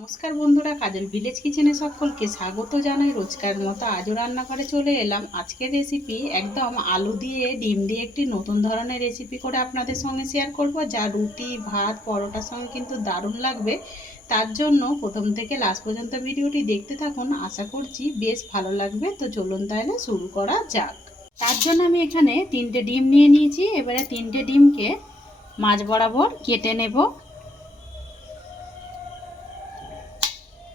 নমস্কার বন্ধুরা, কাজল ভিলেজ কিচেনে সকলকে স্বাগত জানাই। রোজকার মতো আজও রান্নাঘরে চলে এলাম। আজকের রেসিপি একদম আলু দিয়ে ডিম দিয়ে একটি নতুন ধরনের রেসিপি করে আপনাদের সঙ্গে শেয়ার করব, যা রুটি ভাত পরোটার সঙ্গে কিন্তু দারুণ লাগবে। তার জন্য প্রথম থেকে লাস্ট পর্যন্ত ভিডিওটি দেখতে থাকুন, আশা করছি বেশ ভালো লাগবে। তো চলুন তাহলে শুরু করা যাক। তার জন্য আমি এখানে 3টে ডিম নিয়ে নিয়েছি। এবারে 3টে ডিমকে মাঝ বরাবর কেটে নেব।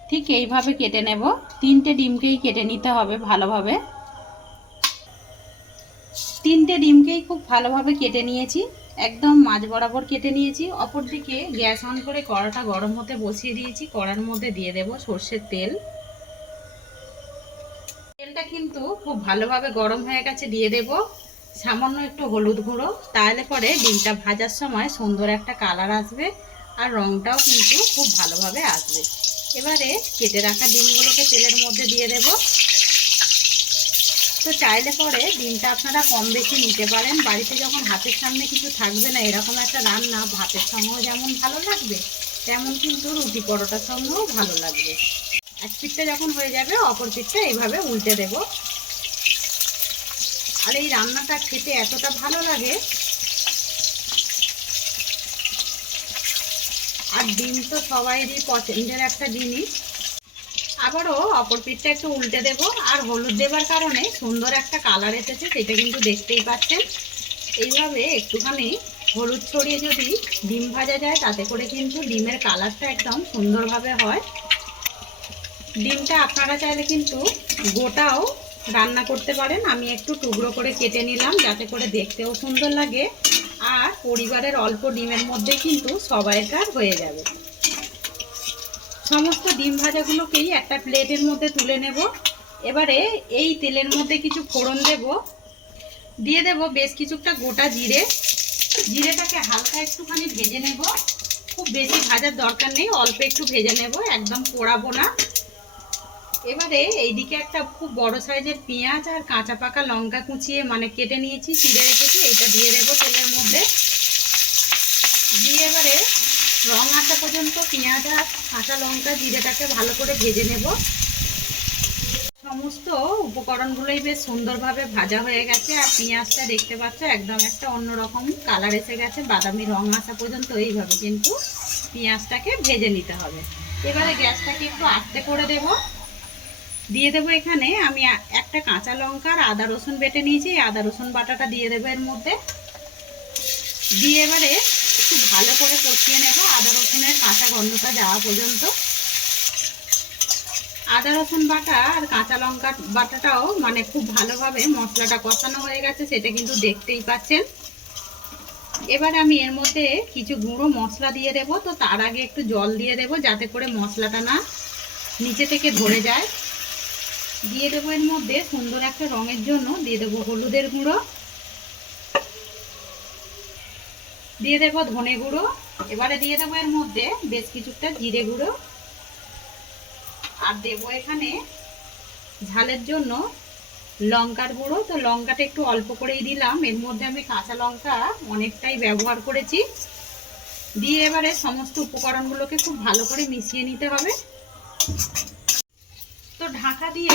ঠিক এইভাবে কেটে নেব। 3টে ডিমকেই কেটে নিতে হবে ভালোভাবে। 3টে ডিমকেই খুব ভালোভাবে কেটে নিয়েছি, একদম মাঝ বরাবর কেটে নিয়েছি। অপরদিকে গ্যাস অন করে কড়াটা গরম হতে বসিয়ে দিয়েছি। কড়ার মধ্যে দিয়ে দেব সর্ষের তেল। তেলটা কিন্তু খুব ভালোভাবে গরম হয়ে গেছে। দিয়ে দেব সামান্য একটু হলুদ গুঁড়ো, তাহলে পরে ডিমটা ভাজার সময় সুন্দর একটা কালার আসবে আর রঙটাও কিন্তু খুব ভালোভাবে আসবে। এবারে কেটে রাখা ডিমগুলোকে তেলের মধ্যে দিয়ে দেব। তো চাইলে পরে ডিমটা আপনারা কম বেশি নিতে পারেন। বাড়িতে যখন হাতের সামনে কিছু থাকবে না, এরকম একটা রান্না ভাতের সঙ্গেও যেমন ভালো লাগবে, তেমন কিন্তু রুটি পরোটার সঙ্গেও ভালো লাগবে। এক পিঠটা যখন হয়ে যাবে, অপর পিঠটা এইভাবে উল্টে দেব। আর এই রান্নাটা খেতে এতটা ভালো লাগে। আর ডিম তো সবাইরই পছন্দের একটা জিনিস। আবারও অপর পিঠটা একটু উল্টে দেব। আর হলুদ দেবার কারণে সুন্দর একটা কালার এসেছে, সেটা কিন্তু দেখতেই পাচ্ছেন। এইভাবে একটুখানি হলুদ ছড়িয়ে যদি ডিম ভাজা যায়, তাতে করে কিন্তু ডিমের কালারটা একদম সুন্দরভাবে হয়। ডিমটা আপনারা চাইলে কিন্তু গোটাও রান্না করতে পারেন। আমি একটু টুকরো করে কেটে নিলাম, যাতে করে দেখতেও সুন্দর লাগে আর পরিবারের অল্প ডিমের মধ্যে কিন্তু সবাইকার হয়ে যাবে। সমস্ত ডিম ভাজাগুলোকেই একটা প্লেটের মধ্যে তুলে নেব। এবারে এই তেলের মধ্যে কিছু ফোড়ন দেব। দিয়ে দেব বেশ কিছুটা গোটা জিরে। জিরেটাকে হালকা একটুখানি ভেজে নেব। খুব বেশি ভাজার দরকার নেই, অল্প একটু ভেজে নেব, একদম পোড়াবো না। এবারে এইদিকে একটা খুব বড় সাইজের পেঁয়াজ আর কাঁচা পাকা লঙ্কা কুচিয়ে কেটে নিয়েছি, চিড়ে রেখেছি, এইটা দিয়ে দেবো তেলের মধ্যে। দিয়ে এবারে রং আসা পর্যন্ত পেঁয়াজ আর কাঁচা লঙ্কা জিরেটাকে ভালো করে ভেজে নেব। সমস্ত উপকরণগুলোই বেশ সুন্দরভাবে ভাজা হয়ে গেছে। আর পেঁয়াজটা দেখতে পাচ্ছ একদম একটা অন্যরকম কালার এসে গেছে, বাদামি রং আসা পর্যন্ত এইভাবে কিন্তু পেঁয়াজটাকে ভেজে নিতে হবে। এবারে গ্যাসটাকে একটু আস্তে করে দেব। দিয়ে দেবো এখানে আমি একটা কাঁচা লঙ্কা আর আদা রসুন বেটে নিয়েছি, আদা রসুন বাটাটা দিয়ে দেবো এর মধ্যে। দিয়ে এবারে একটু ভালো করে কষিয়ে নেব আদা রসুনের কাঁচা গন্ধটা যাওয়া পর্যন্ত। আদা রসুন বাটা আর কাঁচা লঙ্কা বাটাটাও খুব ভালোভাবে মশলাটা কষানো হয়ে গেছে, সেটা কিন্তু দেখতেই পাচ্ছেন। এবার আমি এর মধ্যে কিছু গুঁড়ো মশলা দিয়ে দেব। তো তার আগে একটু জল দিয়ে দেব, যাতে করে মশলাটা না নিচে থেকে ধরে যায়। দিয়ে দেবো এর মধ্যে সুন্দর একটা রঙের জন্য দিয়ে দেবো হলুদের গুঁড়ো, দিয়ে দেবো ধনে গুঁড়ো। এবারে দিয়ে দেবো এর মধ্যে বেশ কিছুটা জিরে গুঁড়ো। আর দেবো এখানে ঝালের জন্য লঙ্কার গুঁড়ো। তো লঙ্কাটা একটু অল্প করেই দিলাম, এর মধ্যে আমি কাঁচা লঙ্কা অনেকটাই ব্যবহার করেছি। দিয়ে এবারে সমস্ত উপকরণগুলোকে খুব ভালো করে মিশিয়ে নিতে হবে। তো ঢাকা দিয়ে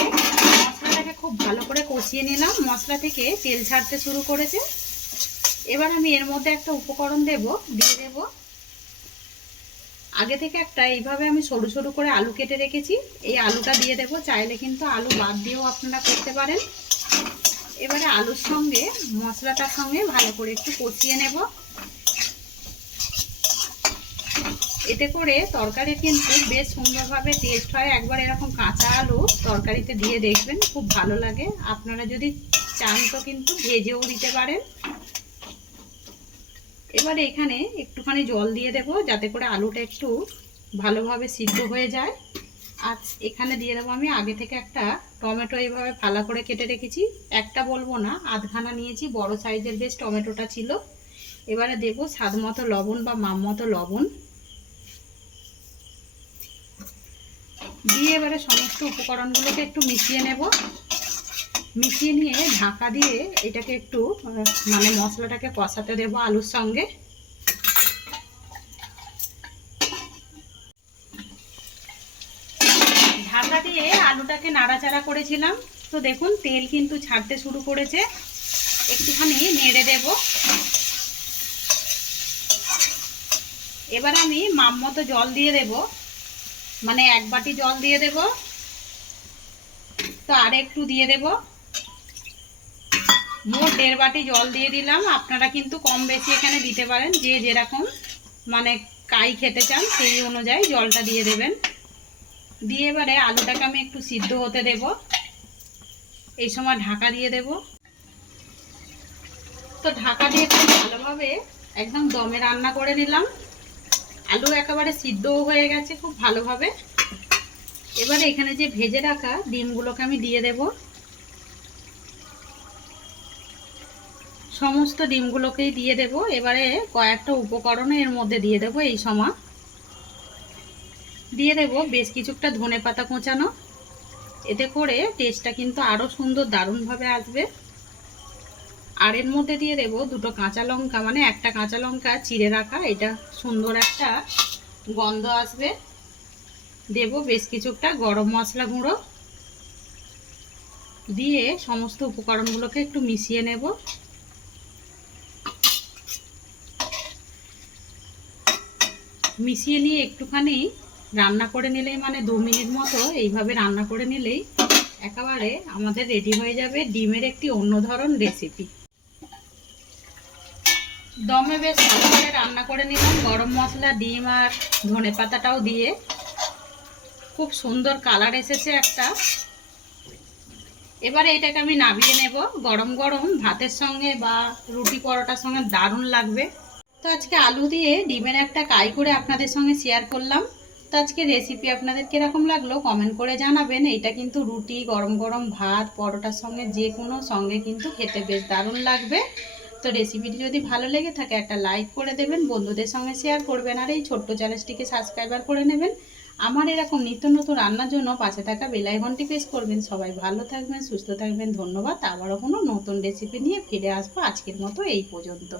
মশলাটাকে খুব ভালো করে কষিয়ে নিলাম। মশলা থেকে তেল ছাড়তে শুরু করেছে। এবার আমি এর মধ্যে একটা উপকরণ দেব। দিয়ে দেব আগে থেকে একটা এইভাবে আমি সরু সরু করে আলু কেটে রেখেছি, এই আলুটা দিয়ে দেব। চাইলে কিন্তু আলু বাদ দিয়েও আপনারা করতে পারেন। এবারে আলুর সঙ্গে মশলাটার সঙ্গে ভালো করে একটু কষিয়ে নেব। এতে করে তরকারি কিন্তু বেশ সুন্দরভাবে টেস্ট হয়। একবার এরকম কাঁচা আলু তরকারিতে দিয়ে দেখবেন, খুব ভালো লাগে। আপনারা যদি চান তো কিন্তু ভেজেও দিতে পারেন। এবারে এখানে একটুখানি জল দিয়ে দেব, যাতে করে আলুটা একটু ভালোভাবে সিদ্ধ হয়ে যায়। আর এখানে দিয়ে দেবো আমি আগে থেকে একটা টমেটো এইভাবে ফালা করে কেটে রেখেছি। একটা বলবো না, আধখানা নিয়েছি, বড় সাইজের বেশ টমেটোটা ছিল। এবারে দেব স্বাদ মতো লবণ বা মাপ মতো লবণ। দিয়ে এবারে সমস্ত উপকরণগুলোকে একটু মিশিয়ে নেব। মিশিয়ে নিয়ে ঢাকা দিয়ে এটাকে একটু মশলাটাকে কষাতে দেব আলুর সঙ্গে। ঢাকা দিয়ে আলুটাকে নাড়াচাড়া করেছিলাম। তো দেখুন তেল কিন্তু ছাড়তে শুরু করেছে। একটুখানি নেড়ে দেব। এবার আমি মাপ মতো জল দিয়ে দেব, মানে 1 বাটি জল দিয়ে দেব। তো আর একটু দিয়ে দেব, মোট 1.5 বাটি জল দিয়ে দিলাম। আপনারা কিন্তু কম বেশি এখানে দিতে পারেন, যে যেরকম মানে কাই খেতে চান সেই অনুযায়ী জলটা দিয়ে দেবেন। দিয়ে এবারে আলুটাকে আমি একটু সিদ্ধ হতে দেব। এই সময় ঢাকা দিয়ে দেব। তো ঢাকা দিয়ে খুব ভালোভাবে একদম দমে রান্না করে নিলাম। আলু একেবারে সিদ্ধও হয়ে গেছে খুব ভালোভাবে। এবারে এখানে যে ভেজে রাখা ডিমগুলোকে আমি দিয়ে দেব। সমস্ত ডিমগুলোকেই দিয়ে দেব। এবারে কয়েকটা উপকরণ এর মধ্যে দিয়ে দেব। এই সময় দিয়ে দেব বেশ কিছুটা ধনেপাতা কোঁচানো, এতে করে টেস্টটা কিন্তু আরও সুন্দর দারুণভাবে আসবে। আর এর মধ্যে দিয়ে দেব 2টো কাঁচা লঙ্কা, মানে একটা কাঁচা লঙ্কা চিড়ে রাখা, এটা সুন্দর একটা গন্ধ আসবে। দেব বেশ কিছুটা গরম মশলা গুঁড়ো, দিয়ে সমস্ত উপকরণগুলোকে একটু মিশিয়ে নেব। মিশিয়ে নিয়ে একটুখানি রান্না করে নিলেই, মানে 2 মিনিট মতো এইভাবে রান্না করে নিলেই একেবারে আমাদের রেডি হয়ে যাবে ডিমের একটি অন্য ধরন রেসিপি। দমে বেশ ভালো করে রান্না করে নিলাম, গরম মশলা, ডিম আর ধনেপাতাটাও দিয়ে খুব সুন্দর কালার এসেছে একটা। এবারে এটাকে আমি নামিয়ে নেব। গরম গরম ভাতের সঙ্গে বা রুটি পরোটার সঙ্গে দারুণ লাগবে। তো আজকে আলু দিয়ে ডিমের একটা কাই করে আপনাদের সঙ্গে শেয়ার করলাম। তো আজকে রেসিপি আপনাদের কীরকম লাগলো কমেন্ট করে জানাবেন। এটা কিন্তু রুটি, গরম গরম ভাত, পরোটার সঙ্গে যে কোনো সঙ্গে কিন্তু খেতে বেশ দারুণ লাগবে। তো রেসিপিটি যদি ভালো লেগে থাকে একটা লাইক করে দেবেন, বন্ধুদের সঙ্গে শেয়ার করবেন, আর এই ছোট্ট চ্যানেলটিকে সাবস্ক্রাইবার করে নেবেন। আমার এরকম নিত্য নতুন রান্নার জন্য পাশে থাকা বেল আইকনটি প্রেস করবেন। সবাই ভালো থাকবেন, সুস্থ থাকবেন। ধন্যবাদ। আবারও কোনো নতুন রেসিপি নিয়ে ফিরে আসবো। আজকের মতো এই পর্যন্ত।